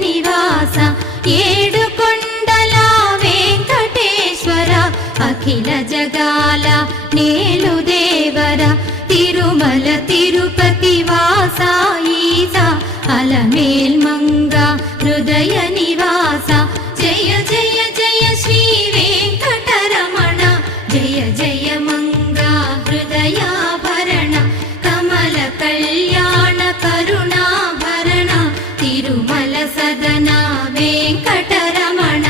నివాస ఏడు కొండల వెంకటేశ్వర అఖిల జగాల నేలు దేవర తిరుమల తిరుపతి వాస ఈస అలమేల్ మంగ హృదయ నివాస జయ జయ జయ శ్రీ వెంకటరమణ జయ జయ మంగ హృదయాభరణ కమల కళ్యాణ కరుణాభరణ తిరుమల సదన వెంకటరమణ.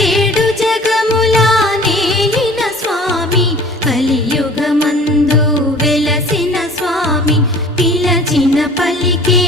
ఏడు జగముల నేలిన స్వామి కలియుగమందు వెలసిన స్వామి పిలచిన పలికే